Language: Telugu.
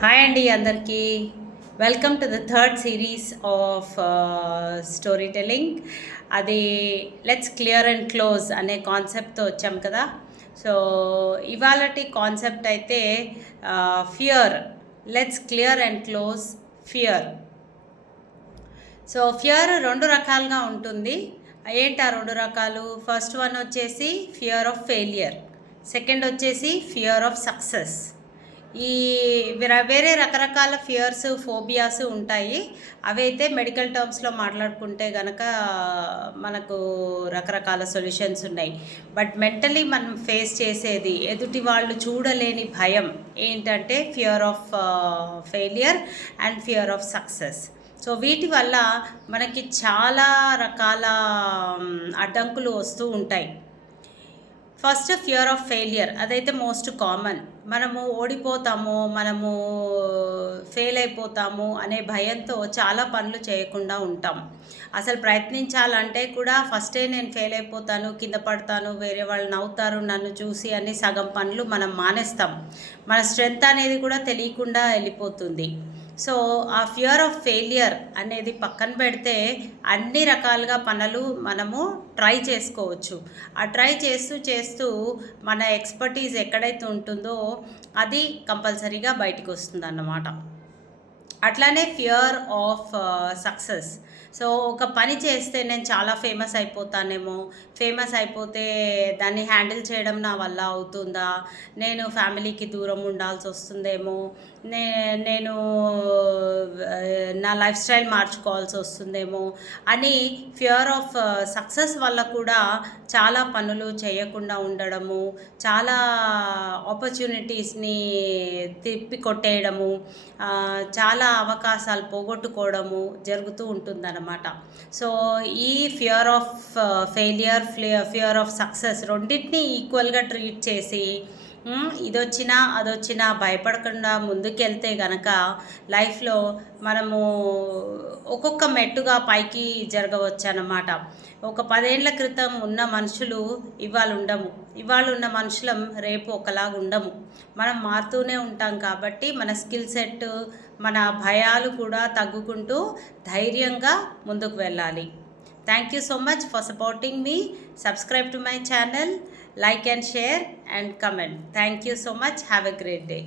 హాయ్ అండి అందరికీ. Welcome to the third series of story telling. అది లెట్స్ క్లియర్ అండ్ క్లోజ్ అనే కాన్సెప్ట్తో వచ్చాం కదా. సో ఇవాళటి కాన్సెప్ట్ అయితే fear. Let's clear and close fear. So fear రెండు రకాలుగా ఉంటుంది. ఏంటి ఆ రెండు రకాలు? ఫస్ట్ వన్ వచ్చేసి ఫియర్ ఆఫ్ ఫెయిలియర్, సెకండ్ వచ్చేసి ఫియర్ ఆఫ్ సక్సెస్. ఈ వేరే రకరకాల ఫియర్స్, ఫోబియాస్ ఉంటాయి. అవైతే మెడికల్ టర్మ్స్లో మాట్లాడుకుంటే కనుక మనకు రకరకాల సొల్యూషన్స్ ఉన్నాయి. బట్ మెంటలీ మనం ఫేస్ చేసేది ఎదుటి వాళ్ళు చూడలేని భయం ఏంటంటే fear of failure and fear of success. So వీటి వల్ల మనకి చాలా రకాల అడ్డంకులు వస్తూ ఉంటాయి. ఫస్ట్ ఫియర్ ఆఫ్ ఫెయిలియర్, అదైతే మోస్ట్ కామన్. మనము ఓడిపోతాము, మనము ఫెయిల్ అయిపోతాము అనే భయంతో చాలా పనులు చేయకుండా ఉంటాం. అసలు ప్రయత్నించాలంటే కూడా ఫస్టే నేను ఫెయిల్ అయిపోతాను, కింద పడతాను, వేరే వాళ్ళు నవ్వుతారు నన్ను చూసి అని సగం పనులు మనం మానేస్తాం. మన స్ట్రెంగ్త్ అనేది కూడా తెలియకుండా వెళ్ళిపోతుంది. సో ఆ ఫియర్ ఆఫ్ ఫెయిలియర్ అనేది పక్కన పెడితే అన్ని రకాలుగా పనులు మనము ట్రై చేసుకోవచ్చు. ఆ ట్రై చేస్తూ చేస్తూ మన ఎక్స్పర్టీస్ ఎక్కడైతే ఉంటుందో అది కంపల్సరీగా బయటకు వస్తుంది అన్నమాట. అట్లానే ఫియర్ ఆఫ్ సక్సెస్. సో ఒక పని చేస్తే నేను చాలా ఫేమస్ అయిపోతానేమో, ఫేమస్ అయిపోతే దాన్ని హ్యాండిల్ చేయడం నా వల్ల అవుతుందా, నేను ఫ్యామిలీకి దూరం ఉండాల్సి వస్తుందేమో, నేను నా లైఫ్ స్టైల్ మార్చుకోవాల్సి వస్తుందేమో అని ఫియర్ ఆఫ్ సక్సెస్ వల్ల కూడా చాలా పనులు చేయకుండా ఉండడము, చాలా ఆపర్చునిటీస్ని తిప్పి కొట్టేయడము, చాలా అవకాశాలు పోగొట్టుకోవడము జరుగుతూ ఉంటుందన్నమాట. సో ఈ fear of failure, fear of success రెండింటినీ ఈక్వల్గా ట్రీట్ చేసి ఇదొచ్చినా అదొచ్చినా భయపడకుండా ముందుకెళ్తే గనక లైఫ్లో మనము ఒక్కొక్క మెట్టుగా పైకి జరగవచ్చు అన్నమాట. ఒక 10 ఏళ్ల క్రితం ఉన్న మనుషులు ఇవాళ ఉండము, ఇవాళ ఉన్న మనుషులం రేపు ఒకలాగా ఉండము. మనం మారుతూనే ఉంటాం కాబట్టి మన స్కిల్ సెట్, మన భయాలు కూడా తగ్గుకుంటూ ధైర్యంగా ముందుకు వెళ్ళాలి. Thank you so much for supporting me. Subscribe to my channel, like and share and comment. Thank you so much. Have a great day.